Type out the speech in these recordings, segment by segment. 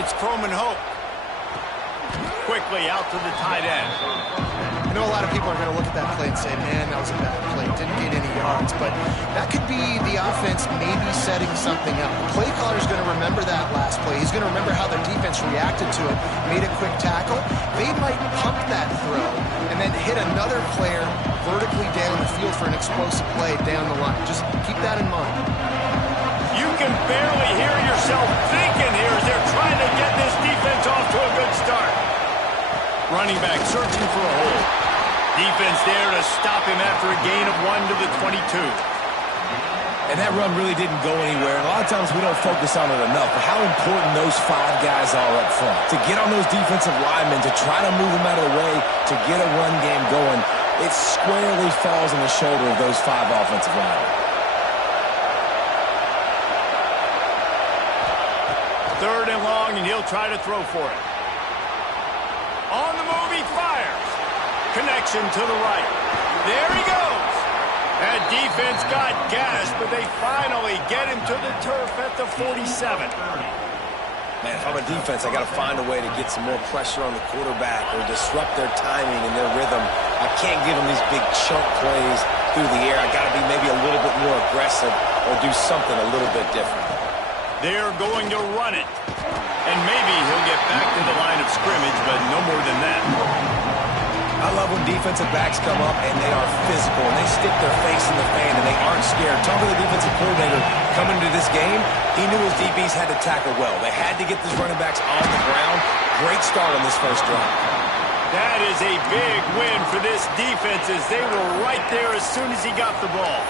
It's Croman Hope. Quickly out to the tight end. I know a lot of people are going to look at that play and say, man, that was a bad play. Didn't get any yards. But that could be the offense maybe setting something up. The play caller is going to remember that last play. He's going to remember how their defense reacted to it, made a quick tackle. They might pump that throw and then hit another player vertically down the field for an explosive play down the line. Just keep that in mind. You can barely hear yourself thinking here as they're trying to get this defense off to a good start. Running back searching for a hole. Defense there to stop him after a gain of 1 to the 22. And that run really didn't go anywhere. And a lot of times we don't focus on it enough, but how important those 5 guys are up front. To get on those defensive linemen, to try to move them out of the way, to get a run game going, it squarely falls on the shoulder of those 5 offensive linemen. Third and long, and he'll try to throw for it. On the move, he fires. Connection to the right. There he goes. That defense got gassed, but they finally get him to the turf at the 47. Man, if I'm a defense, I got to find a way to get some more pressure on the quarterback or disrupt their timing and their rhythm. I can't give them these big chunk plays through the air. I got to be maybe a little bit more aggressive or do something a little bit different. They're going to run it. And maybe he'll get back to the line of scrimmage, but no more than that. I love when defensive backs come up and they are physical and they stick their face in the fan and they aren't scared. Talk to the defensive coordinator coming into this game. He knew his DBs had to tackle well. They had to get these running backs on the ground. Great start on this first drive. That is a big win for this defense as they were right there as soon as he got the ball.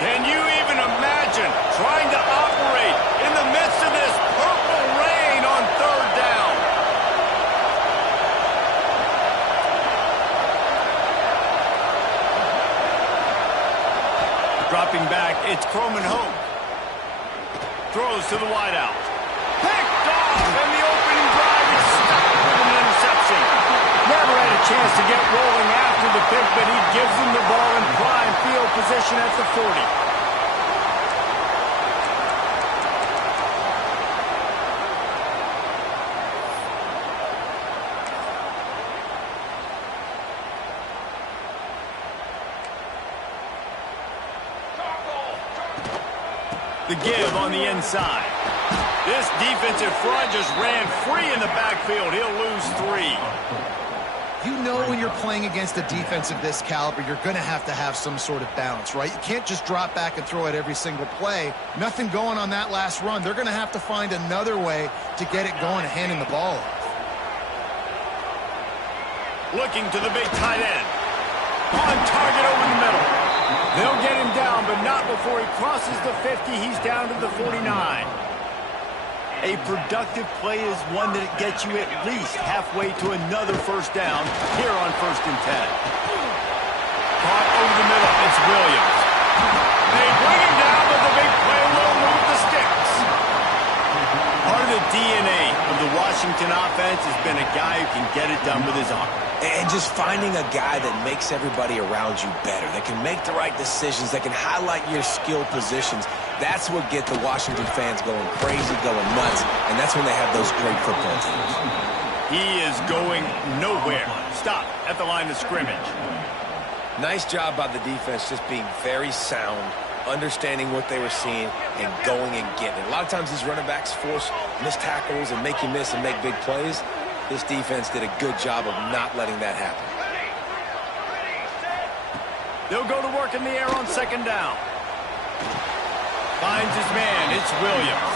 Can you even imagine trying to operate in the midst of this purple rain on third down? Dropping back, it's Croman Hope. Throws to the wideout. Picked off, and the opening drive is stopped with an interception. Never had a chance to get rolling after the pick, but he gives him the ball in prime field position at the 40. The give on the inside. This defensive front just ran free in the backfield. He'll lose 3. You know when you're playing against a defense of this caliber, you're going to have some sort of balance, right? You can't just drop back and throw it every single play. Nothing going on that last run. They're going to have to find another way to get it going and handing the ball off. Looking to the big tight end. On target over the middle. They'll get him down, but not before he crosses the 50. He's down to the 49. A productive play is one that gets you at least halfway to another first down here on 1st and 10. Caught over the middle. It's Williams. They bring him down, but the big play will move the sticks. Part of the DNA of the Washington offense has been a guy who can get it done with his arm. And just finding a guy that makes everybody around you better, that can make the right decisions, that can highlight your skill positions. That's what gets the Washington fans going crazy, going nuts, and that's when they have those great football teams. He is going nowhere. Stop at the line of scrimmage. Nice job by the defense just being very sound, understanding what they were seeing, and going and getting it. A lot of times these running backs force missed tackles and make you miss and make big plays. This defense did a good job of not letting that happen. They'll go to work in the air on 2nd down. Finds his man. It's Williams.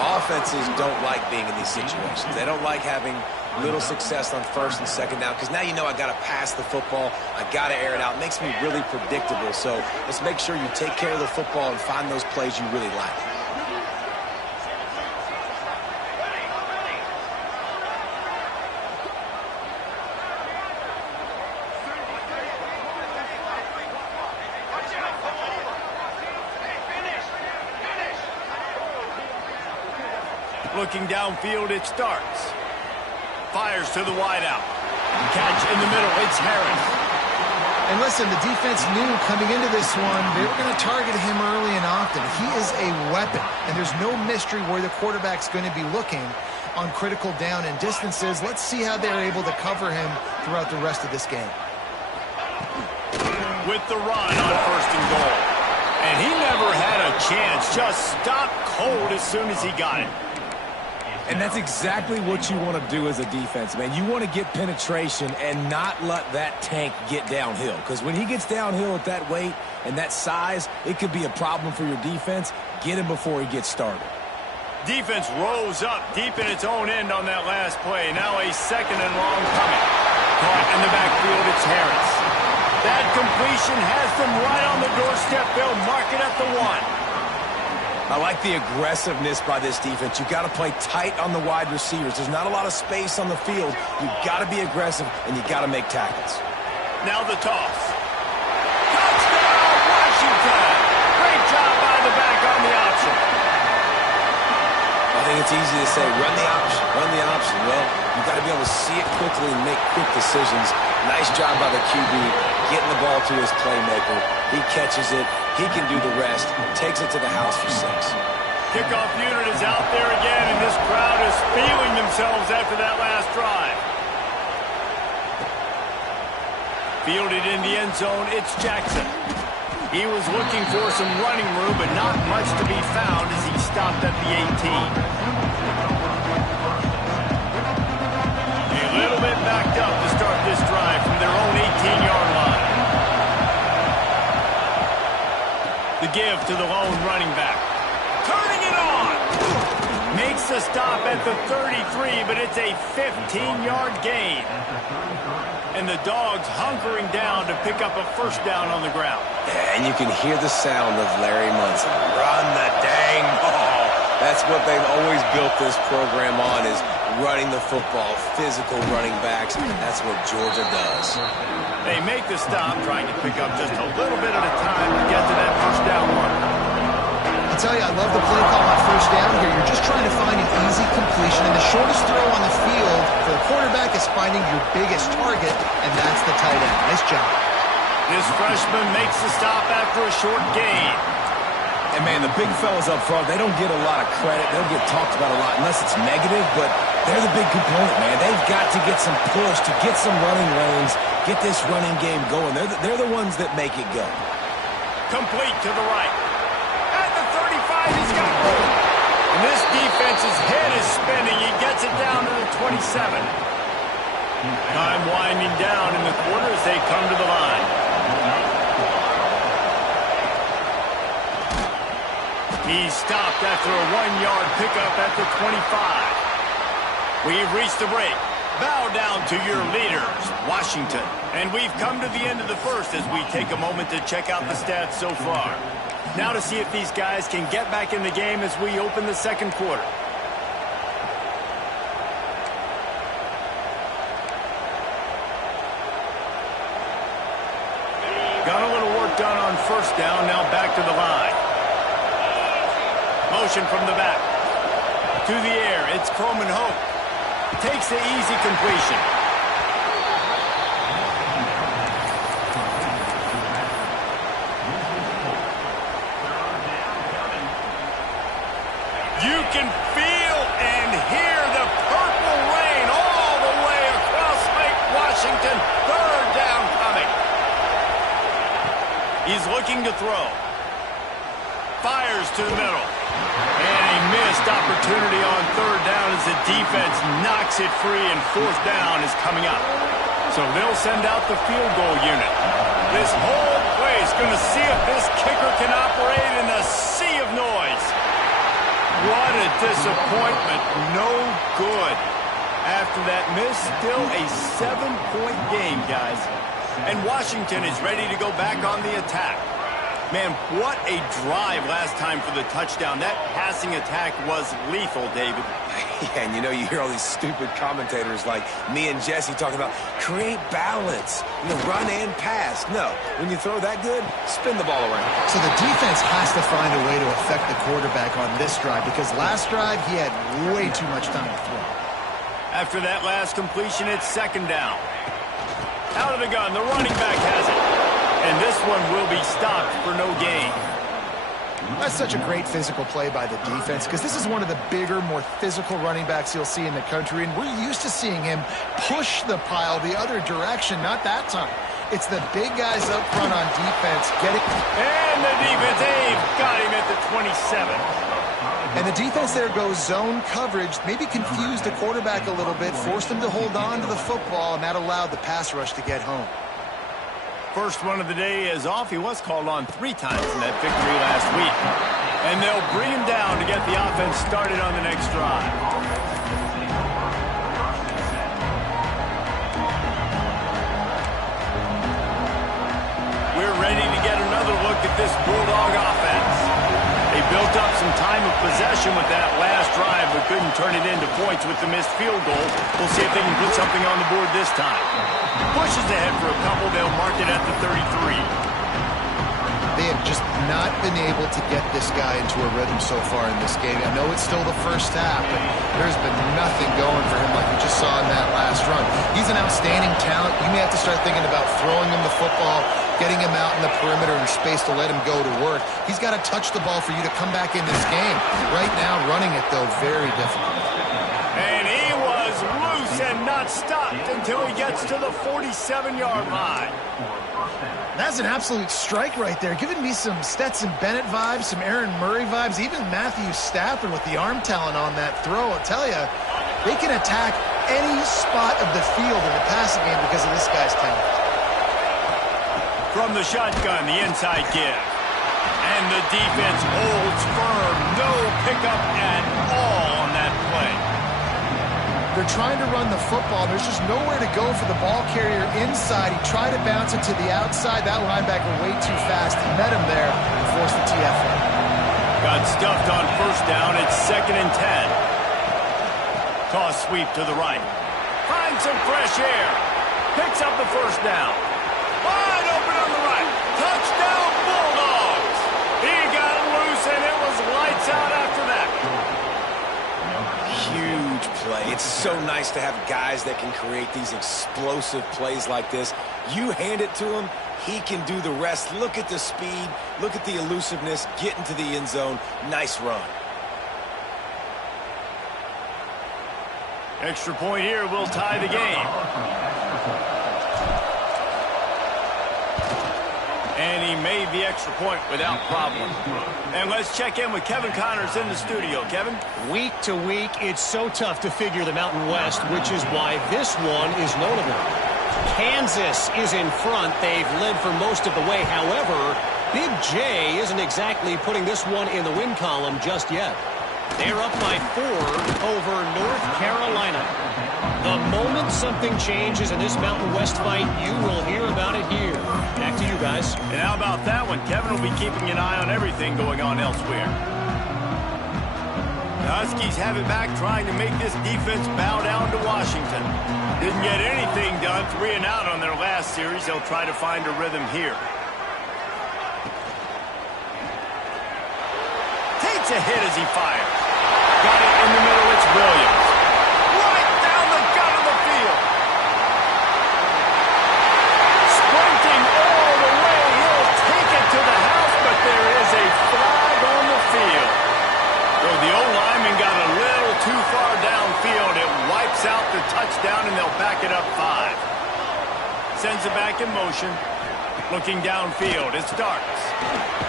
Offenses don't like being in these situations. They don't like having little success on 1st and 2nd down because now you know I got to pass the football. I got to air it out. It makes me really predictable. So let's make sure you take care of the football and find those plays you really like. Looking downfield, it starts. Fires to the wideout. Catch in the middle, it's Harris. And listen, the defense knew coming into this one, they were going to target him early and often. a weapon, and there's no mystery where the quarterback's going to be looking on critical down and distances. Let's see how they're able to cover him throughout the rest of this game. With the run on 1st and goal. And he never had a chance. Just stopped cold as soon as he got it. And that's exactly what you want to do as a defense, man. You want to get penetration and not let that tank get downhill. Because when he gets downhill at that weight and that size, it could be a problem for your defense. Get him before he gets started. Defense rose up deep in its own end on that last play. Now a 2nd and long coming. Caught in the backfield, it's Harris. That completion has them right on the doorstep. They'll mark it at the 1. I like the aggressiveness by this defense. You've got to play tight on the wide receivers. There's not a lot of space on the field. You've got to be aggressive, and you've got to make tackles. Now the toss. Touchdown, Washington! Great job by the back on the option. I think it's easy to say, run the option, run the option. Well, you've got to be able to see it quickly and make quick decisions. Nice job by the QB, getting the ball to his playmaker. He catches it. He can do the rest. Takes it to the house for 6. Kickoff unit is out there again, and this crowd is feeling themselves after that last drive. Fielded in the end zone, it's Jackson. He was looking for some running room, but not much to be found as he stopped at the 18. A little bit backed up to start this drive from their own 18-yard line. The give to the lone running back. Turning it on! Makes the stop at the 33, but it's a 15-yard gain. And the Dogs hunkering down to pick up a 1st down on the ground. Yeah, and you can hear the sound of Larry Munson. Run the dang ball. That's what they've always built this program on, is running the football, physical running backs. That's what Georgia does. They make the stop, trying to pick up just a little bit at a time to get to that 1st down mark. I'll tell you, I love the play call on 1st down here. You're just trying to find an easy completion, and the shortest throw on the field for the quarterback is finding your biggest target, and that's the tight end. Nice job. This freshman makes the stop after a short gain. And, man, the big fellas up front, they don't get a lot of credit. They don't get talked about a lot unless it's negative, but they're the big component, man. They've got to get some push, to get some running lanes, get this running game going. They're the ones that make it go. Complete to the right. At the 35, he's got room. And this defense's head is spinning. He gets it down to the 27. Time winding down in the quarter as they come to the line. He stopped after a 1-yard pickup at the 25. We've reached the break. Bow down to your leaders, Washington. And we've come to the end of the 1st as we take a moment to check out the stats so far. Now to see if these guys can get back in the game as we open the 2nd quarter. Got a little work done on 1st down, now back to the line. Motion from the back. To the air, it's Coleman Hope. Takes the easy completion. You can feel and hear the purple rain all the way across Lake Washington. 3rd down coming. He's looking to throw. Fires to the middle. And a missed opportunity on 3rd down as the defense knocks it free, and 4th down is coming up. So they'll send out the field goal unit. This whole play is going to see if this kicker can operate in a sea of noise. What a disappointment. No good. After that miss, still a 7-point game, guys. And Washington is ready to go back on the attack. Man, what a drive last time for the touchdown. That passing attack was lethal, David. Yeah, and you know, you hear all these stupid commentators like me and Jesse talking about create balance, run and pass. No, when you throw that good, spin the ball around. So the defense has to find a way to affect the quarterback on this drive, because last drive he had way too much time to throw. After that last completion, it's 2nd down. Out of the gun, the running back has it. And this one will be stopped for no gain. That's such a great physical play by the defense because this is one of the bigger, more physical running backs you'll see in the country, and we're used to seeing him push the pile the other direction. Not that time. It's the big guys up front on defense getting... And the defense, they've got him at the 27. And the defense there goes zone coverage, maybe confused the quarterback a little bit, forced him to hold on to the football, and that allowed the pass rush to get home. First run of the day is off. He was called on 3 times in that victory last week. And they'll bring him down to get the offense started on the next drive. We're ready to get another look at this Bulldog offense. They built up some time of possession with that last drive, but couldn't turn it into points with the missed field goal. We'll see if they can put something on the board this time. Pushes ahead for a couple. They'll mark it at the 33. They have just not been able to get this guy into a rhythm so far in this game. I know it's still the first half, but there's been nothing going for him like we just saw in that last run. He's an outstanding talent. You may have to start thinking about throwing him the football, getting him out in the perimeter and space to let him go to work. He's got to touch the ball for you to come back in this game. Right now, running it, though, very difficult. And he was loose and not stopped until he gets to the 47-yard line. That's an absolute strike right there, giving me some Stetson Bennett vibes, some Aaron Murray vibes, even Matthew Stafford with the arm talent on that throw. I'll tell you, they can attack any spot of the field in the passing game because of this guy's talent. From the shotgun, the inside give. And the defense holds firm. No pickup at all on that play. They're trying to run the football. There's just nowhere to go for the ball carrier inside. He tried to bounce it to the outside. That linebacker way too fast. He met him there and forced the TFL. Got stuffed on first down. It's 2nd and 10. Toss sweep to the right. Finds some fresh air. Picks up the first down. Wide open on the right. Touchdown, Bulldogs. He got loose, and it was lights out after that. Huge play. It's so nice to have guys that can create these explosive plays like this. You hand it to him, he can do the rest. Look at the speed. Look at the elusiveness. Get into the end zone. Nice run. Extra point here will tie the game. And he made the extra point without problem. And let's check in with Kevin Connors in the studio. Kevin? Week to week, it's so tough to figure the Mountain West, which is why this one is notable. Kansas is in front. They've led for most of the way. However, Big J isn't exactly putting this one in the win column just yet. They're up by 4 over North Carolina. The moment something changes in this Mountain West fight, you will hear about it here. Back to you guys. And how about that one? Kevin will be keeping an eye on everything going on elsewhere. The Huskies have it back, trying to make this defense bow down to Washington. Didn't get anything done, 3 and out on their last series. They'll try to find a rhythm here. Takes a hit as he fires. Got it in the middle, it's Williams. Right down the gut of the field. Sprinting all the way, he'll take it to the house, but there is a flag on the field. So the O-lineman got a little too far downfield. It wipes out the touchdown, and they'll back it up 5. Sends it back in motion. Looking downfield, it starts.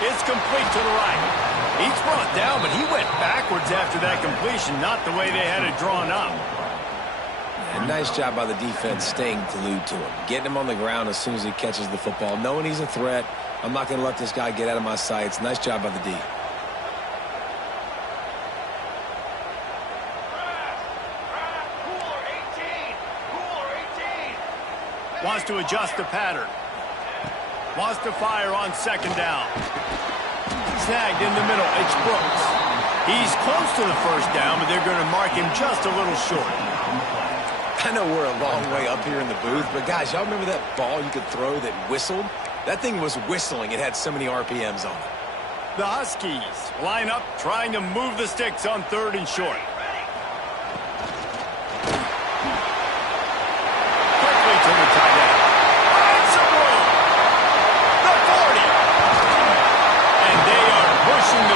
It's complete to the right. He's brought down, but he went backwards after that completion, not the way they had it drawn up. And nice job by the defense staying glued to him. Getting him on the ground as soon as he catches the football. Knowing he's a threat, I'm not going to let this guy get out of my sights. Nice job by the D. Wants to adjust the pattern. Wants to fire on 2nd down. Snagged in the middle. It's Brooks. He's close to the first down, but they're going to mark him just a little short. I know we're a long way up here in the booth, but guys, y'all remember that ball you could throw that whistled? That thing was whistling. It had so many RPMs on it. The Huskies line up, trying to move the sticks on 3rd and short. Quickly to the tight end. Finds some room. The 40. And they are pushing the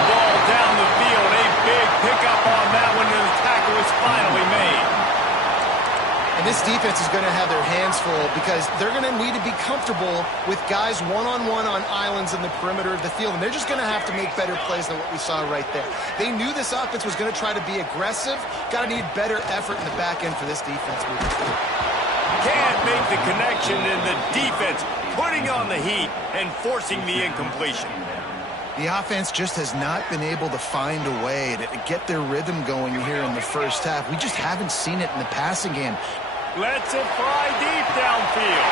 defense is going to have their hands full because they're going to need to be comfortable with guys one-on-one on islands in the perimeter of the field, and they're just going to have to make better plays than what we saw right there. They knew this offense was going to try to be aggressive. Got to need better effort in the back end for this defense moving forward. Can't make the connection, and the defense putting on the heat and forcing the incompletion. The offense just has not been able to find a way to get their rhythm going here in the first half. We just haven't seen it in the passing game. Lets it fly deep downfield.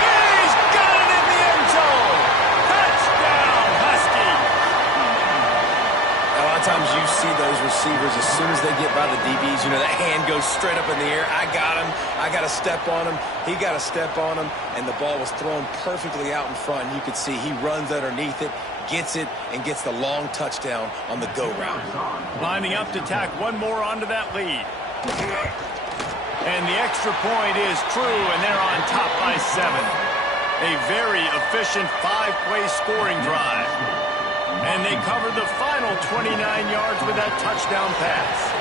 He's got it in the end zone. Touchdown, Husky. A lot of times you see those receivers, as soon as they get by the DBs, you know, that hand goes straight up in the air. I got him. I got to step on him. He got to step on him. And the ball was thrown perfectly out in front. You could see he runs underneath it, gets it, and gets the long touchdown on the go route. Lining up to tack one more onto that lead. And the extra point is true, and they're on top by 7. A very efficient 5-play scoring drive. And they cover the final 29 yards with that touchdown pass.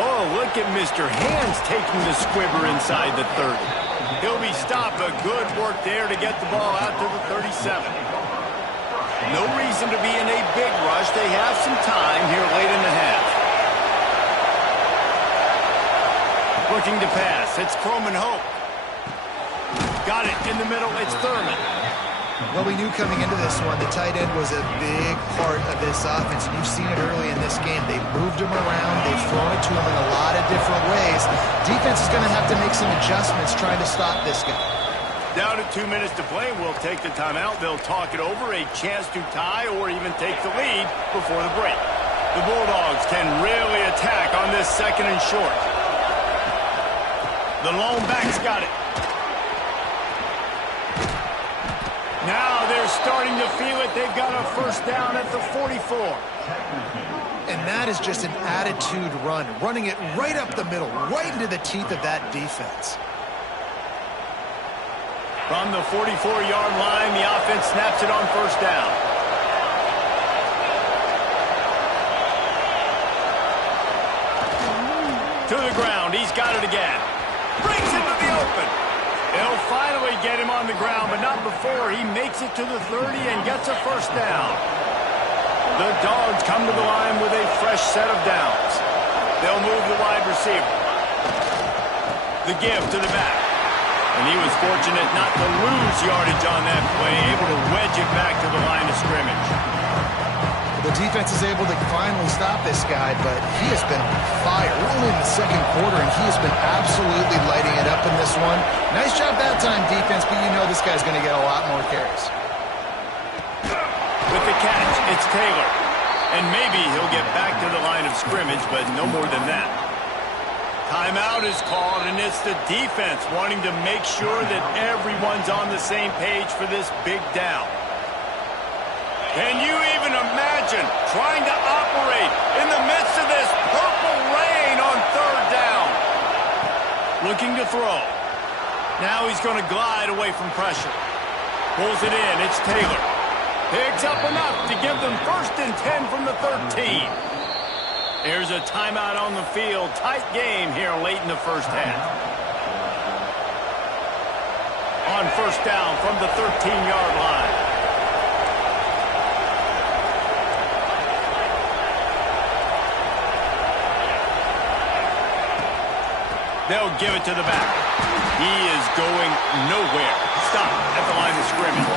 Oh, look at Mr. Hands taking the squibber inside the 30. He'll be stopped, but good work there to get the ball out to the 37. No reason to be in a big rush. They have some time here late in the half. Looking to pass. It's Croman Hope. Got it in the middle. It's Thurman. Well, we knew coming into this one, the tight end was a big part of this offense, and you've seen it early in this game. They've moved him around. They've thrown it to him in a lot of different ways. Defense is going to have to make some adjustments trying to stop this guy. Down to 2 minutes to play. We'll take the timeout. They'll talk it over. A chance to tie or even take the lead before the break. The Bulldogs can really attack on this 2nd and short. The lone back's got it. Now they're starting to feel it. They've got a first down at the 44. And that is just an attitude run, running it right up the middle, right into the teeth of that defense. From the 44-yard line, the offense snaps it on first down. To the ground. He's got it again. Brings it to the open. They'll finally get him on the ground, but not before he makes it to the 30 and gets a first down. The Dogs come to the line with a fresh set of downs. They'll move the wide receiver. The give to the back. And he was fortunate not to lose yardage on that play, able to wedge it back to the line of scrimmage. The defense is able to finally stop this guy, but he has been on fire. We're only in the 2nd quarter, and he has been absolutely lighting it up in this one. Nice job that time, defense, but you know this guy's going to get a lot more carries. With the catch, it's Taylor. And maybe he'll get back to the line of scrimmage, but no more than that. Timeout is called, and it's the defense wanting to make sure that everyone's on the same page for this big down. Can you even imagine trying to operate in the midst of this purple rain on 3rd down? Looking to throw. Now he's going to glide away from pressure. Pulls it in. It's Taylor. Picks up enough to give them 1st and 10 from the 13. There's a timeout on the field. Tight game here late in the first half. On first down from the 13-yard line. They'll give it to the back. He is going nowhere. Stop at the line of scrimmage.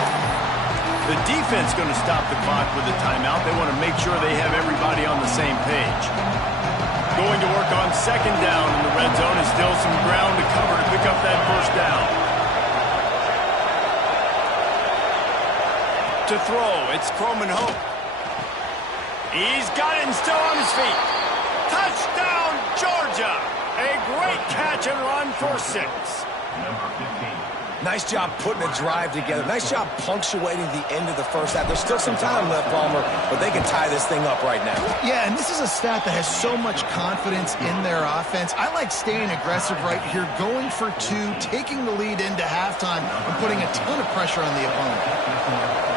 The defense going to stop the clock with a timeout. They want to make sure they have everybody on the same page. Going to work on 2nd down in the red zone, and still some ground to cover to pick up that first down. To throw, it's Croman Hope. He's got it and still on his feet. Touchdown, Georgia! A great catch and run for 6. Nice job putting a drive together. Nice job punctuating the end of the first half. There's still some time left, Palmer, but they can tie this thing up right now. Yeah, and this is a stat that has so much confidence in their offense. I like staying aggressive right here, going for two, taking the lead into halftime, and putting a ton of pressure on the opponent.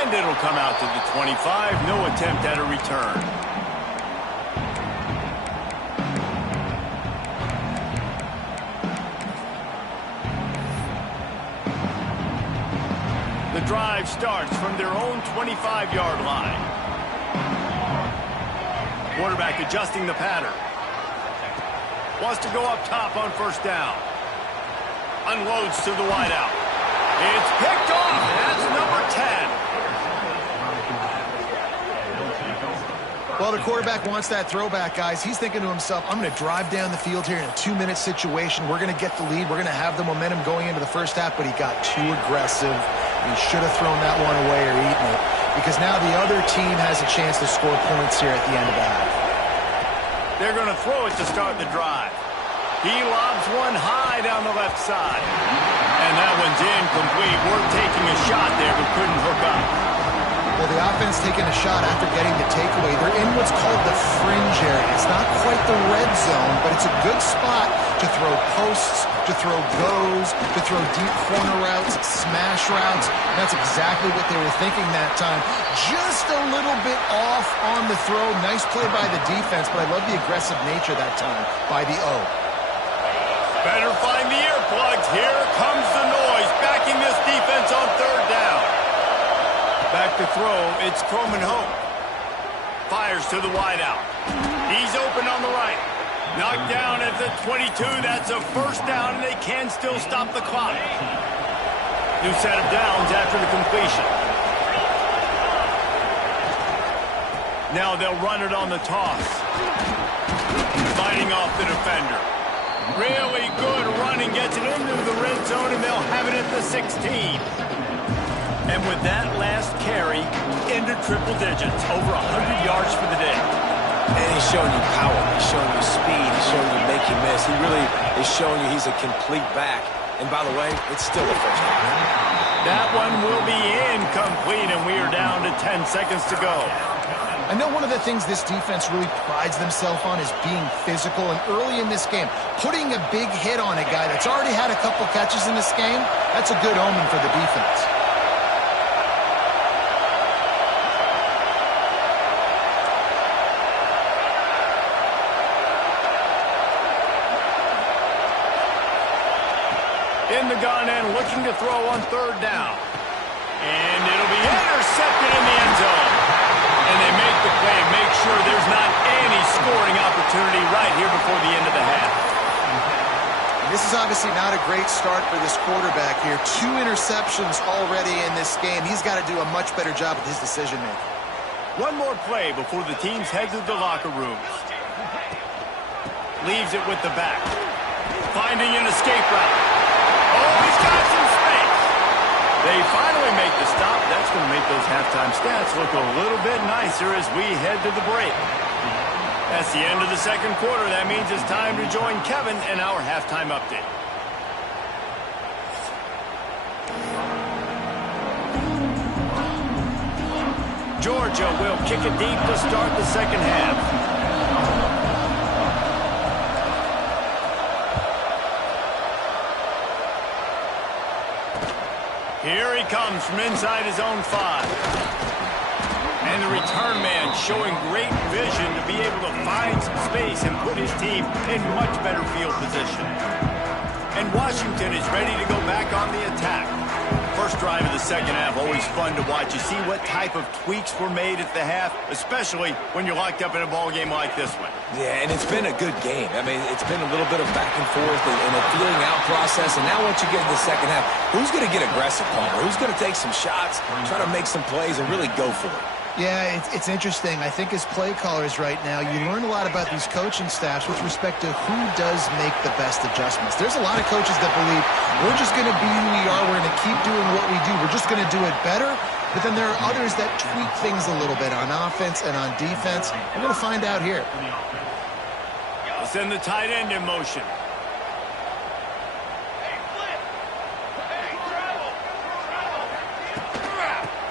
And it'll come out to the 25. No attempt at a return. The drive starts from their own 25-yard line. Quarterback adjusting the pattern. Wants to go up top on first down. Unloads to the wideout. It's picked off. That's number 10. Well, the quarterback wants that throwback, guys. He's thinking to himself, I'm going to drive down the field here in a 2-minute situation. We're going to get the lead. We're going to have the momentum going into the first half, but he got too aggressive. He should have thrown that one away or eaten it, because now the other team has a chance to score points here at the end of the half. They're going to throw it to start the drive. He lobs one high down the left side. And that one's incomplete. We're taking a shot there, but couldn't hook up. Well, the offense taking a shot after getting the takeaway. They're in what's called the fringe area. It's not quite the red zone, but it's a good spot to throw posts, to throw goes, to throw deep corner routes, smash routes. That's exactly what they were thinking that time. Just a little bit off on the throw. Nice play by the defense, but I love the aggressive nature that time by the O. Better find the earplugs. Here comes the noise, backing this defense on third down. Back to throw, it's Coleman Hope. Fires to the wideout. He's open on the right. Knocked down at the 22. That's a first down, and they can still stop the clock. New set of downs after the completion. Now they'll run it on the toss. Fighting off the defender. Really good running, gets it into the red zone, and they'll have it at the 16. And with that last carry, into triple digits, over 100 yards for the day. And he's showing you power. He's showing you speed. He's showing you make you miss. He really is showing you he's a complete back. And by the way, it's still a first down. That one will be incomplete, and we are down to 10 seconds to go. I know one of the things this defense really prides themselves on is being physical, and early in this game, putting a big hit on a guy that's already had a couple catches in this game, that's a good omen for the defense. In the gun and looking to throw on third down. And it'll be intercepted in the end zone. And they make the play, make sure there's not any scoring opportunity right here before the end of the half. This is obviously not a great start for this quarterback here. 2 interceptions already in this game. He's got to do a much better job with his decision-making. One more play before the teams head to the locker rooms. Leaves it with the back. Finding an escape route. Oh, he's got some space. They finally make the stop. That's going to make those halftime stats look a little bit nicer as we head to the break. That's the end of the second quarter. That means it's time to join Kevin in our halftime update. Georgia will kick it deep to start the second half. Here he comes from inside his own 5. And the return man showing great vision to be able to find some space and put his team in much better field position. And Washington is ready to go back on the attack. First drive of the second half, always fun to watch. You see what type of tweaks were made at the half, especially when you're locked up in a ball game like this one. Yeah, and it's been a good game. I mean, it's been a little bit of back and forth and a feeling out process. And now once you get in the second half, who's going to get aggressive, Palmer? Who's going to take some shots, try to make some plays, and really go for it? Yeah, it's interesting. I think as play callers right now, you learn a lot about these coaching staffs with respect to who does make the best adjustments. There's a lot of coaches that believe we're just going to be who we are. We're going to keep doing what we do. We're just going to do it better. but then there are others that tweak things a little bit on offense and on defense. We're going to find out here. We'll send the tight end in motion.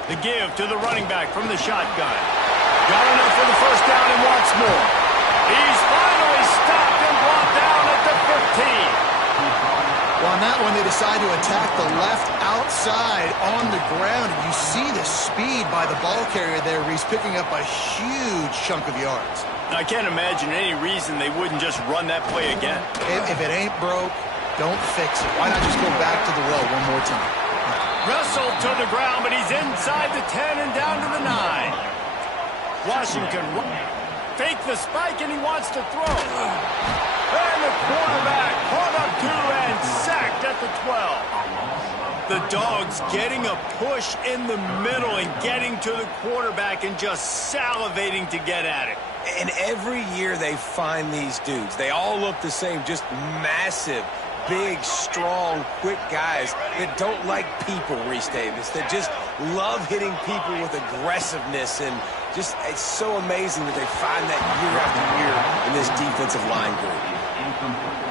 The give to the running back from the shotgun. Got enough for the first down and wants more. He's finally stopped and brought down at the 15. Well, on that one, they decide to attack the left outside on the ground. And you see the speed by the ball carrier there, Reese, picking up a huge chunk of yards. I can't imagine any reason they wouldn't just run that play again. If it ain't broke, don't fix it. Why not just go back to the well one more time? Wrestled to the ground, but he's inside the 10 and down to the 9. Washington fake the spike, and he wants to throw. And the quarterback caught up to and sacked at the 12. The Dogs getting a push in the middle and getting to the quarterback and just salivating to get at it. And every year they find these dudes. They all look the same, just massive, big, strong, quick guys that don't like people, Reese Davis, that just love hitting people with aggressiveness. And just, it's so amazing that they find that year after year in this defensive line group.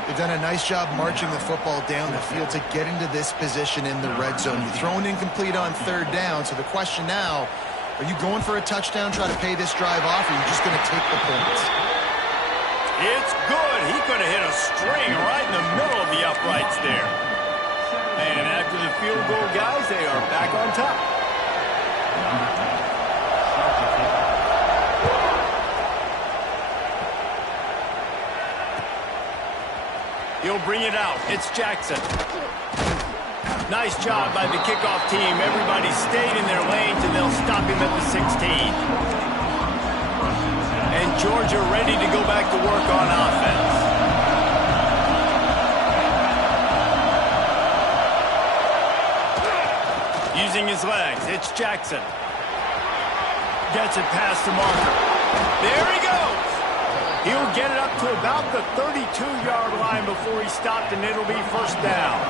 They've done a nice job marching the football down the field to get into this position in the red zone. You're throwing incomplete on third down, so the question now, are you going for a touchdown, try to pay this drive off, or are you just going to take the points? It's good. He could have hit a string right in the middle of the uprights there. And after the field goal, guys, they are back on top. He'll bring it out. It's Jackson. Nice job by the kickoff team. Everybody stayed in their lanes, and they'll stop him at the 16. And Georgia ready to go back to work on offense. Using his legs, it's Jackson. Gets it past the marker. There he goes. He'll get it up to about the 32-yard line before he stopped, and it'll be first down.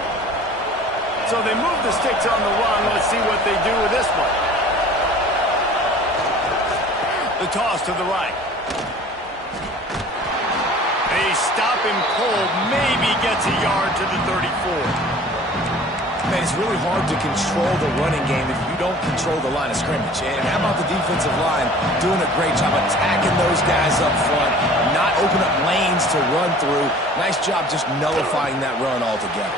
So they move the sticks on the run. Let's see what they do with this one. The toss to the right. They stop him cold. Maybe gets a yard to the 34. Man, it's really hard to control the running game if you don't control the line of scrimmage. And how about the defensive line doing a great job attacking those guys up front, not open up lanes to run through. Nice job just nullifying that run altogether.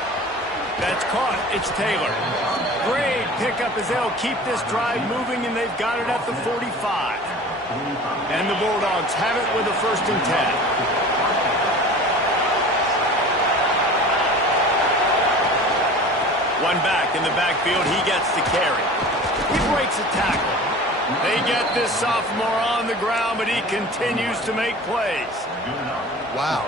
That's caught. It's Taylor. Great pickup as they'll keep this drive moving, and they've got it at the 45. And the Bulldogs have it with a 1st and 10. One back in the backfield. He gets the carry. He breaks a tackle. They get this sophomore on the ground, but he continues to make plays. Wow.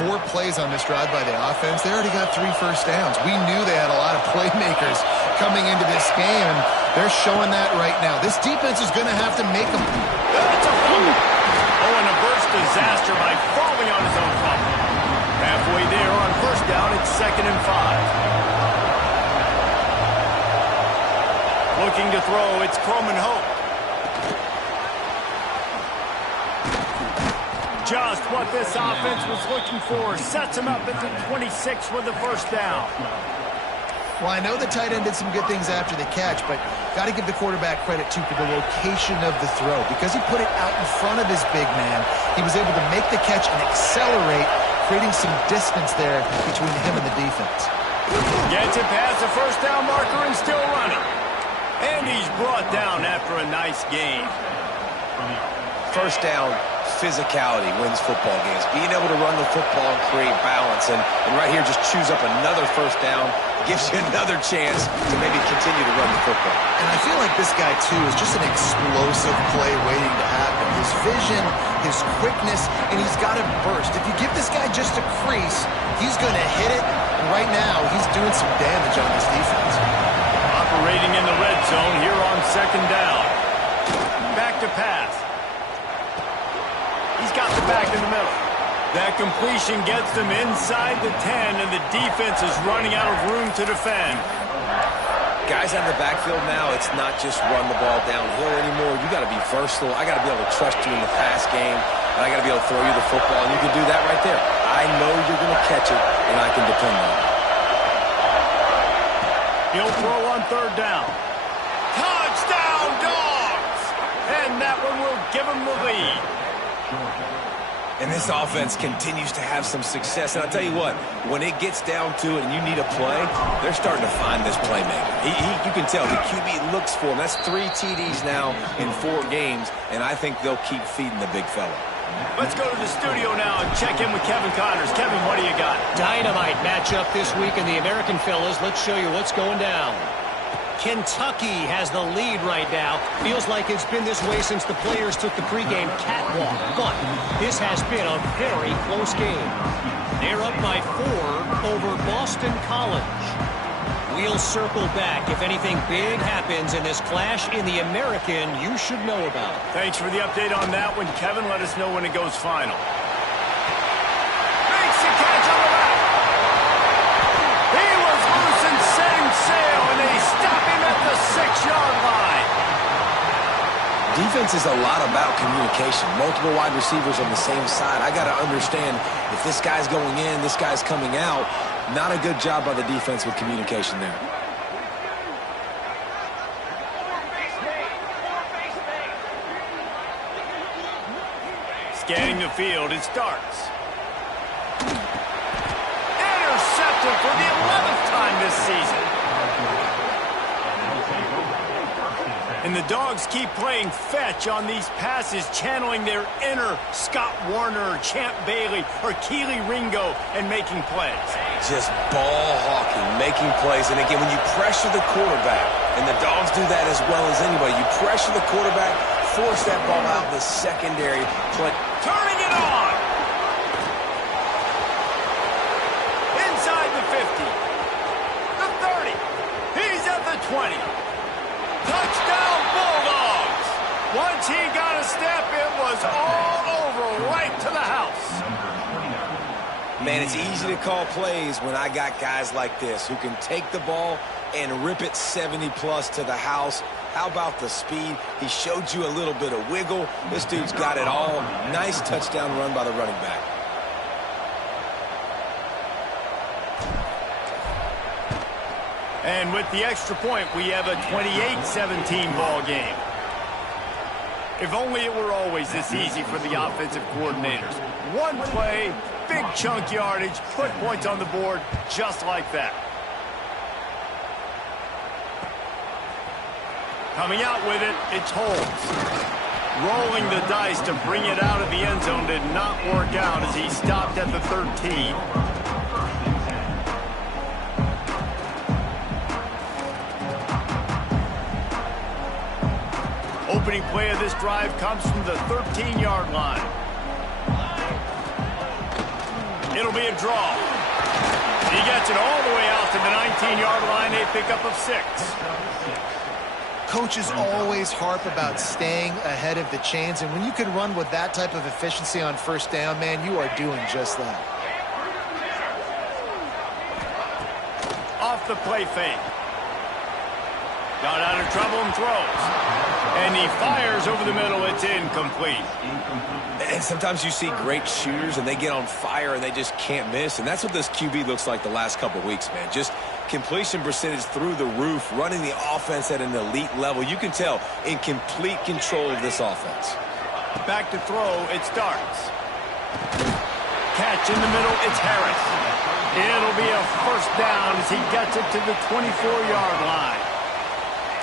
4 plays on this drive by the offense. They already got 3 first downs. We knew they had a lot of playmakers coming into this game, and they're showing that right now. This defense is going to have to make them. That's a fumble. Oh, and a burst disaster by falling on his own fumble. Halfway there on first down, it's 2nd and 5. Looking to throw, it's Coleman Hope. Just what this offense was looking for. Sets him up at the 26 with the first down. Well, I know the tight end did some good things after the catch, but got to give the quarterback credit, too, for the location of the throw. Because he put it out in front of his big man, he was able to make the catch and accelerate, creating some distance there between him and the defense. Gets it past the first down marker and still running. And he's brought down after a nice game. First down, physicality wins football games. Being able to run the football and create balance. And right here, just choose up another first down. Gives you another chance to maybe continue to run the football. And I feel like this guy, too, is just an explosive play waiting to happen. His vision, his quickness, and he's got to burst. If you give this guy just a crease, he's going to hit it. And right now, he's doing some damage on this defense. Operating in the red zone here on 2nd down. Back to pass. He's got the back in the middle. That completion gets them inside the 10, and the defense is running out of room to defend. guys out of the backfield now, it's not just run the ball downhill anymore. You got to be versatile. I got to be able to trust you in the pass game, and I got to be able to throw you the football, and you can do that right there. I know you're going to catch it, and I can depend on it. He'll throw on third down. Touchdown, Dogs! And that one will give him the lead. And this offense continues to have some success. And I'll tell you what, when it gets down to it and you need a play, they're starting to find this playmaker. You can tell the QB looks for him. That's 3 TDs now in 4 games, and I think they'll keep feeding the big fella. Let's go to the studio now and check in with Kevin Connors. Kevin, what do you got? Dynamite matchup this week in the American fellas. Let's show you what's going down. Kentucky has the lead right now. Feels like it's been this way since the players took the pregame catwalk. But this has been a very close game. They're up by 4 over Boston College. We'll circle back. If anything big happens in this clash in the American, you should know about. Thanks for the update on that one, Kevin. Let us know when it goes final. Makes the catch on the left. He was loose and setting sail, and they stop him at the 6-yard line. Defense is a lot about communication. Multiple wide receivers on the same side. I got to understand if this guy's going in, this guy's coming out. Not a good job by the defense with communication there. Scanning the field, it starts. Intercepted for the 11th time this season. And the Dogs keep playing fetch on these passes, channeling their inner Scott Warner, Champ Bailey, or Keely Ringo, and making plays. Just ball hawking, making plays. And again, when you pressure the quarterback, and the Dogs do that as well as anybody, you pressure the quarterback, force that ball out in the secondary play. Turning it on! Inside the 50. The 30. He's at the 20. Touchdown, Bulldogs! Once he got a step, it was all over, right to the house. Man, it's easy to call plays when I got guys like this who can take the ball and rip it 70-plus to the house. How about the speed? He showed you a little bit of wiggle. This dude's got it all. Nice touchdown run by the running back. And with the extra point, we have a 28-17 ball game. If only it were always this easy for the offensive coordinators. One play, big chunk yardage, put points on the board just like that. Coming out with it, it's Holmes. Rolling the dice to bring it out of the end zone did not work out as he stopped at the 13. Opening play of this drive comes from the 13-yard line. It'll be a draw. He gets it all the way out to the 19-yard line, a pickup of 6. Coaches always harp about staying ahead of the chains, and when you can run with that type of efficiency on first down, man, you are doing just that. Off the play fake. Got out of trouble and throws. And he fires over the middle. It's incomplete. And sometimes you see great shooters, and they get on fire, and they just can't miss. And that's what this QB looks like the last couple weeks, man. Just completion percentage through the roof, running the offense at an elite level. You can tell in complete control of this offense. Back to throw. It starts. Catch in the middle. It's Harris. It'll be a first down as he gets it to the 24-yard line.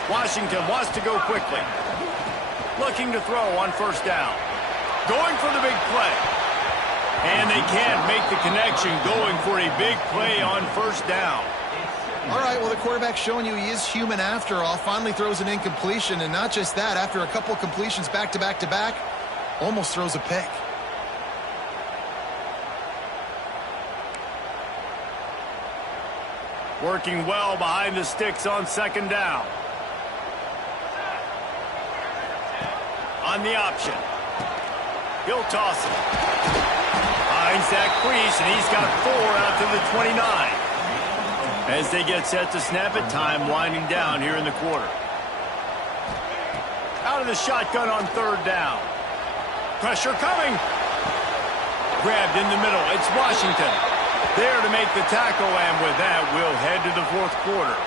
Washington wants to go quickly. Looking to throw on first down. Going for the big play. And they can't make the connection, going for a big play on first down. All right, well, the quarterback's showing you he is human after all. Finally throws an incompletion, and not just that, after a couple completions back-to-back-to-back, almost throws a pick. Working well behind the sticks on second down. On the option. He'll toss it. Finds Zach Priest, and he's got 4 out to the 29. As they get set to snap it, time winding down here in the quarter. Out of the shotgun on third down. Pressure coming. Grabbed in the middle. It's Washington. There to make the tackle, and with that, we'll head to the fourth quarter.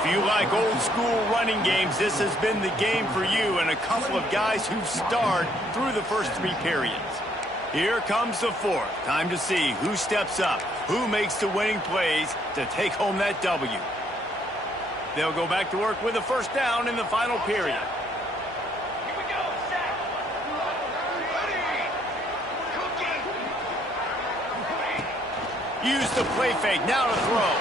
If you like old school running games, this has been the game for you and a couple of guys who've starred through the first three periods. Here comes the fourth. Time to see who steps up, who makes the winning plays to take home that W. They'll go back to work with a first down in the final period. Use the play fake, now to throw.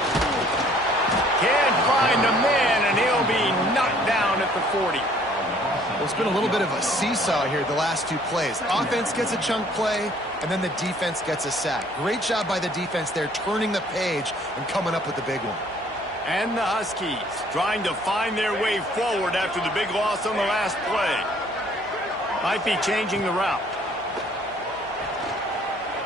Can't find a man, and he'll be knocked down at the 40. Well, it's been a little bit of a seesaw here the last two plays. Offense gets a chunk play, and then the defense gets a sack. Great job by the defense there, turning the page and coming up with the big one. And the Huskies trying to find their way forward after the big loss on the last play. Might be changing the route.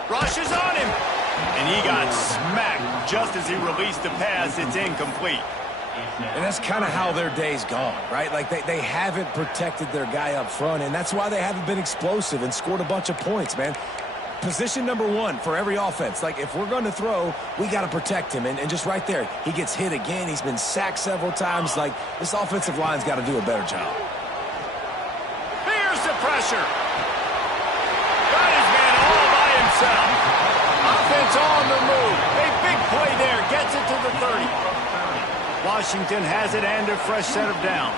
Rush is on him. And he got smacked just as he released the pass. It's incomplete. And that's kind of how their day's gone, right? Like they haven't protected their guy up front, and that's why they haven't been explosive and scored a bunch of points, man. Position number one for every offense. Like, if we're going to throw, we got to protect him. And just right there, he gets hit again. He's been sacked several times. Like, this offensive line's got to do a better job. Here's the pressure. Got his man all by himself. Offense on the move. A big play there. Gets it to the 30. Washington has it and a fresh set of downs.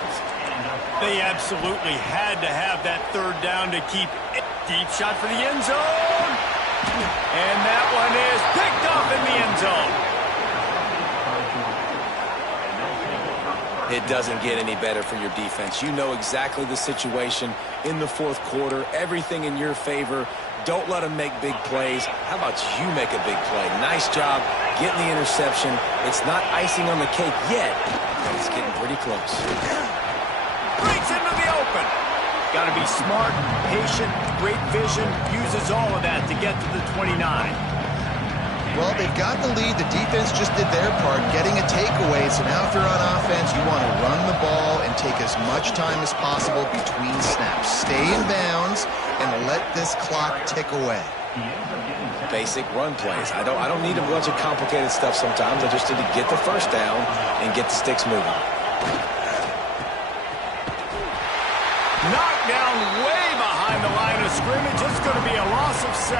They absolutely had to have that third down to keep it. Deep shot for the end zone. And that one is picked off in the end zone. It doesn't get any better for your defense. You know exactly the situation in the fourth quarter. Everything in your favor. Don't let them make big plays. How about you make a big play? Nice job getting the interception. It's not icing on the cake yet, but it's getting pretty close. Breaks into the open. Got to be smart, patient, great vision. Uses all of that to get to the 29. Well, they've got the lead. The defense just did their part, getting a takeaway. So now if you're on offense, you want to run the ball and take as much time as possible between snaps. Stay in bounds and let this clock tick away. Basic run plays. I don't need a bunch of complicated stuff sometimes. I just need to get the first down and get the sticks moving. Knocked down way behind the line of scrimmage. It's going to be a loss of 7.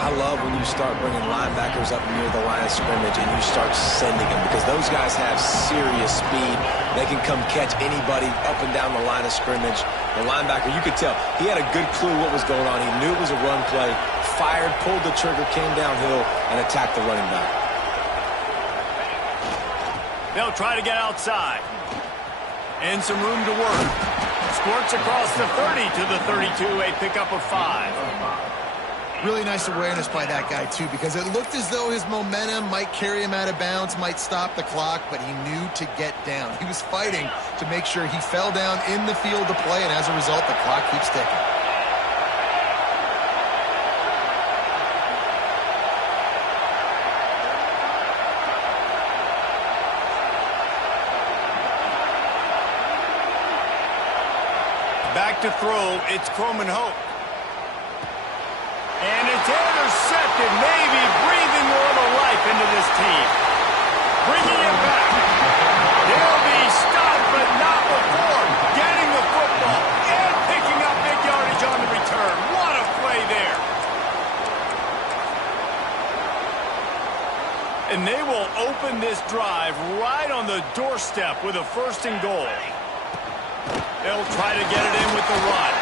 I love when you start bringing linebackers up near the line of scrimmage and you start sending them, because those guys have serious speed. They can come catch anybody up and down the line of scrimmage. The linebacker, you could tell, he had a good clue what was going on. He knew it was a run play, fired, pulled the trigger, came downhill, and attacked the running back. They'll try to get outside. And some room to work. Squirts across the 30 to the 32, a pickup of 5. Really nice awareness by that guy, too, because it looked as though his momentum might carry him out of bounds, might stop the clock, but he knew to get down. He was fighting to make sure he fell down in the field to play, and as a result, the clock keeps ticking. Back to throw, it's Croman Hope. And it's intercepted, maybe breathing a little life into this team. Bringing it back. They'll be stopped, but not before getting the football and picking up big yardage on the return. What a play there. And they will open this drive right on the doorstep with a 1st and goal. They'll try to get it in with the run.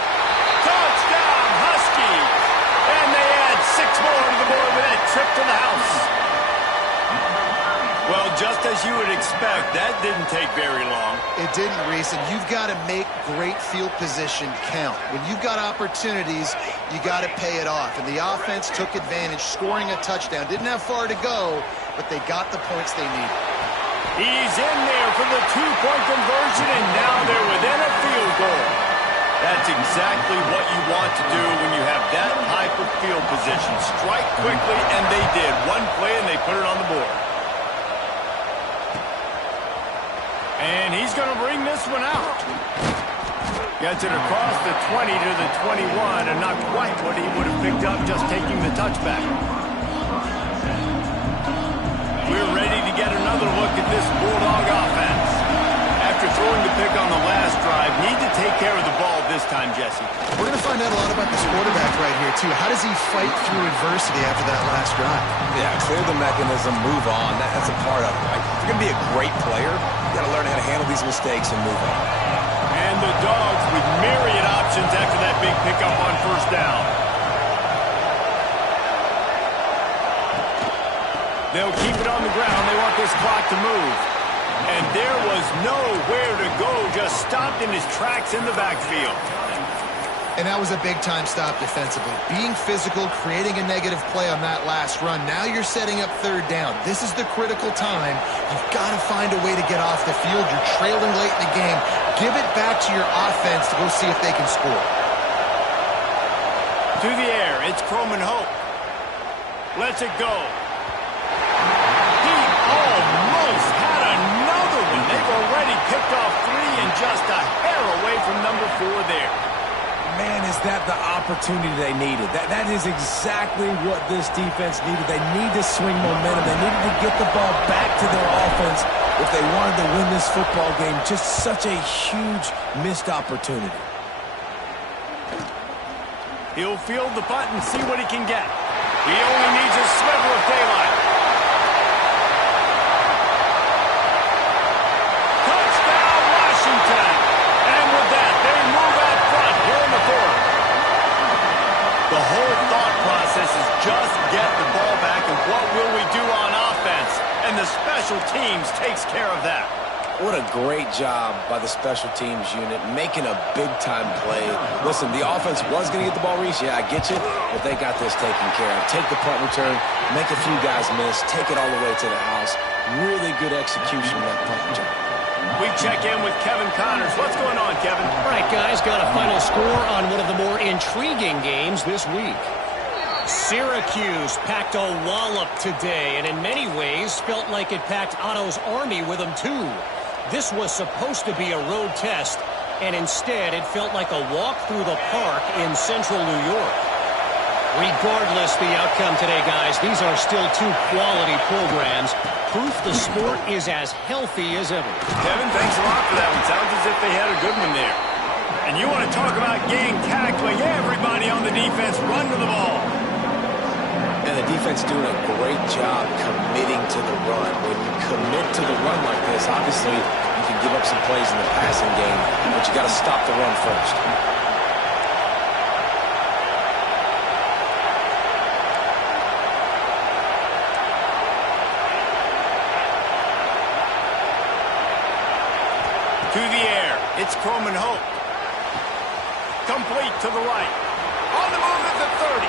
Touchdown, Huskies! And they add 6 more to the board with that trip to the house. Well, just as you would expect, that didn't take very long. It didn't, Reese, and you've got to make great field position count. When you've got opportunities, you got to pay it off. And the offense took advantage, scoring a touchdown. Didn't have far to go, but they got the points they needed. He's in there for the 2-point conversion, and now they're within a field goal. That's exactly what you want to do when you have that type of field position. Strike quickly, and they did. One play, and they put it on the board. And he's going to bring this one out. Gets it across the 20 to the 21, and not quite what he would have picked up just taking the touchback. We're ready to get another look at this Bulldog offense. After throwing the pick on the last drive, need to take care of the ball this time, Jesse. We're going to find out a lot about this quarterback right here, too. How does he fight through adversity after that last drive? Yeah, clear the mechanism, move on. That's a part of it, right? If you're going to be a great player, you got to learn how to handle these mistakes and move on. And the Dogs with myriad options after that big pickup on first down. They'll keep it on the ground. They want this clock to move. And there was nowhere to go, just stopped in his tracks in the backfield. And that was a big-time stop defensively. Being physical, creating a negative play on that last run. Now you're setting up third down. This is the critical time. You've got to find a way to get off the field. You're trailing late in the game. Give it back to your offense to go see if they can score. To the air, it's Croman Hope. Lets it go. He almost had another one. They've already picked off 3 and just a hair away from number 4 there. Man, is that the opportunity they needed. That is exactly what this defense needed. They need to swing momentum. They needed to get the ball back to their offense if they wanted to win this football game. Just such a huge missed opportunity. He'll field the punt and see what he can get. He only needs a sliver of daylight. Touchdown, Washington! And with that, they move out front here in the fourth. The whole thought process is just get the ball back, and what will we do on offense? And the special teams takes care of that. What a great job by the special teams unit, making a big-time play. Listen, the offense was going to get the ball reached. Yeah, I get you, but they got this taken care of. Take the punt return, make a few guys miss, take it all the way to the house. Really good execution of that punt return. We check in with Kevin Connors. What's going on, Kevin? All right, guys, got a final score on one of the more intriguing games this week. Syracuse packed a wallop today, and in many ways felt like it packed Otto's Army with them, too. This was supposed to be a road test, and instead it felt like a walk through the park in central New York. Regardless the outcome today, guys, these are still 2 quality programs. Proof the sport is as healthy as ever. Kevin, thanks a lot for that one. Sounds as if they had a good one there. And you want to talk about gang tackling? Everybody on the defense run to the ball. And the defense doing a great job committing to the run. When you commit to the run like this, obviously you can give up some plays in the passing game, but you got to stop the run first. To the air, it's Croman Hope. Complete to the right. On the move at the 30.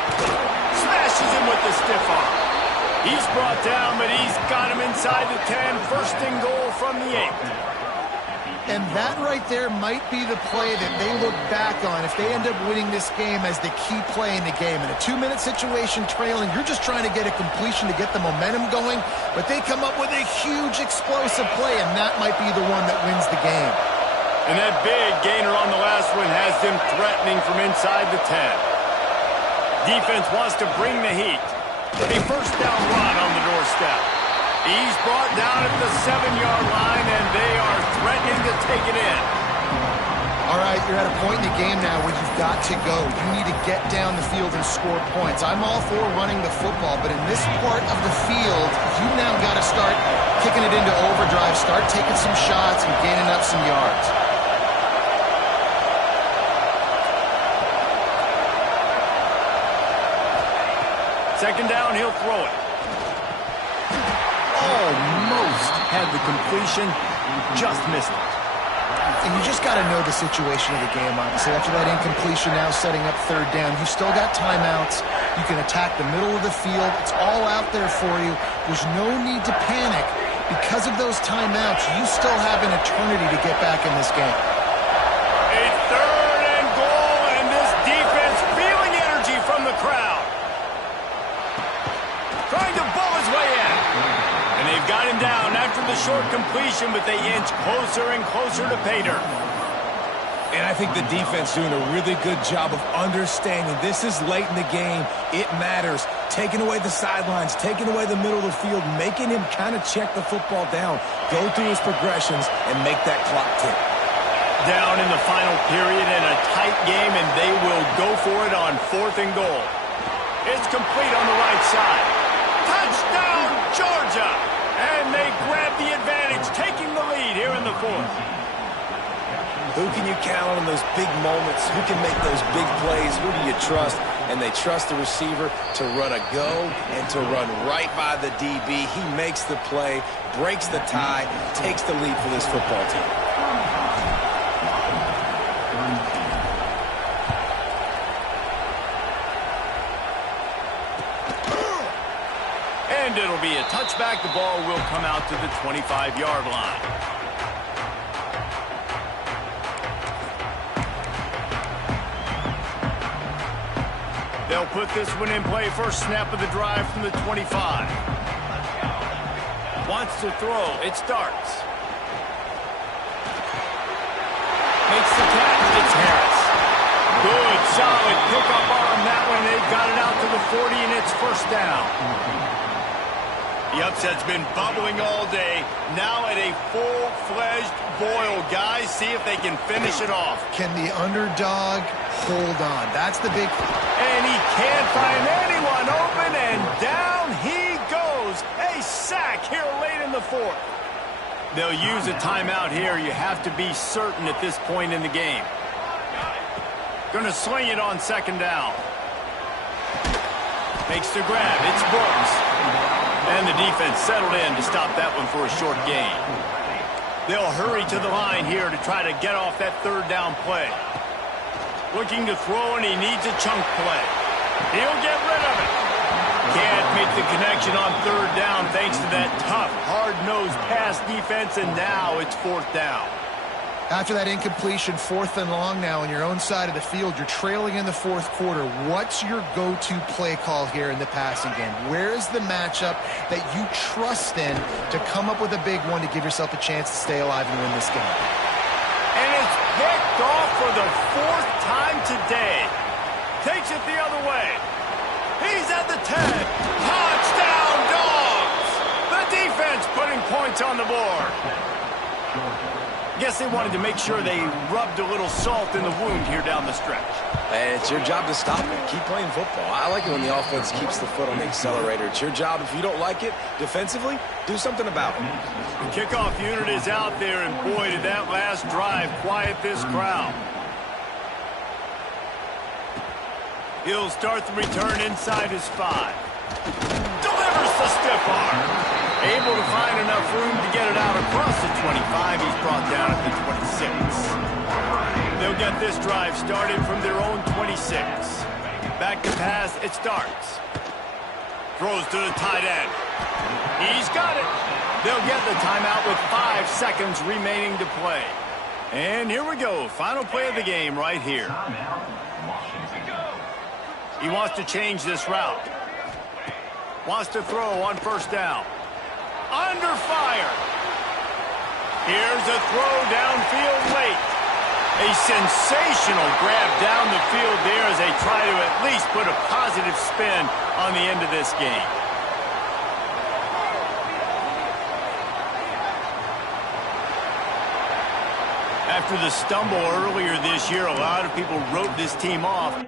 Smashes him with the stiff arm. He's brought down, but he's got him inside the 10. First and goal from the 8. And that right there might be the play that they look back on if they end up winning this game as the key play in the game. In a 2-minute situation trailing, you're just trying to get a completion to get the momentum going, but they come up with a huge explosive play, and that might be the one that wins the game. And that big gainer on the last one has them threatening from inside the 10. Defense wants to bring the heat. A first down run on the doorstep. He's brought down at the 7-yard line, and they are threatening to take it in. All right, you're at a point in the game now where you've got to go. You need to get down the field and score points. I'm all for running the football, but in this part of the field, you now got to start kicking it into overdrive, start taking some shots and gaining up some yards. Second down, he'll throw it. Almost had the completion, just missed it. And you just got to know the situation of the game, obviously. After that incompletion now setting up third down, you still got timeouts. You can attack the middle of the field. It's all out there for you. There's no need to panic. Because of those timeouts, you still have an eternity to get back in this game. A third and goal, and this defense feeling energy from the crowd. Trying to bull his way in. And they've got him down after the short completion, but they inch closer and closer to pay dirt. And I think the defense doing a really good job of understanding this is late in the game. It matters. Taking away the sidelines, taking away the middle of the field, making him kind of check the football down, go through his progressions, and make that clock tick. Down in the final period in a tight game, and they will go for it on 4th and goal. It's complete on the right side. Touchdown, Georgia! And they grab the advantage, taking the lead here in the 4th. Who can you count on in those big moments? Who can make those big plays? Who do you trust? And they trust the receiver to run a go and to run right by the DB. He makes the play, breaks the tie, takes the lead for this football team. And it'll be a touchback. The ball will come out to the 25-yard line. They'll put this one in play. First snap of the drive from the 25. Wants to throw. It starts. Makes the catch. It's Harris. Good, solid pickup on that one. They've got it out to the 40, and it's first down. The upset's been bubbling all day. Now at a full-fledged boil. Guys, see if they can finish it off. Can the underdog hold on? That's the big... And he can't find anyone open, and down he goes. A sack here late in the 4th. They'll use a timeout here. You have to be certain at this point in the game. Going to sling it on 2nd down. Makes the grab. It's Brooks. And the defense settled in to stop that one for a short gain. They'll hurry to the line here to try to get off that 3rd down play. Looking to throw, and he needs a chunk play. He'll get rid of it. Can't make the connection on 3rd down thanks to that tough, hard-nosed pass defense, and now it's 4th down. After that incompletion, 4th and long now on your own side of the field, you're trailing in the 4th quarter. What's your go-to play call here in the passing game? Where is the matchup that you trust in to come up with a big one to give yourself a chance to stay alive and win this game? And it's picked off for the 4th time today. Takes it the other way. He's at the 10. Touchdown, Dogs! The defense putting points on the board. Guess they wanted to make sure they rubbed a little salt in the wound here down the stretch. And it's your job to stop it. Keep playing football. I like it when the offense keeps the foot on the accelerator. It's your job. If you don't like it defensively, do something about it. The kickoff unit is out there, and boy, did that last drive quiet this crowd. He'll start the return inside his 5. Delivers the stiff arm. Able to find enough room to get it out across the 25. He's brought down at the 26. They'll get this drive started from their own 26. Back to pass, it starts. Throws to the tight end. He's got it. They'll get the timeout with 5 seconds remaining to play. And here we go. Final play of the game right here. He wants to change this route. Wants to throw on 1st down. Under fire. Here's a throw downfield late. A sensational grab down the field there as they try to at least put a positive spin on the end of this game. After the stumble earlier this year, a lot of people wrote this team off.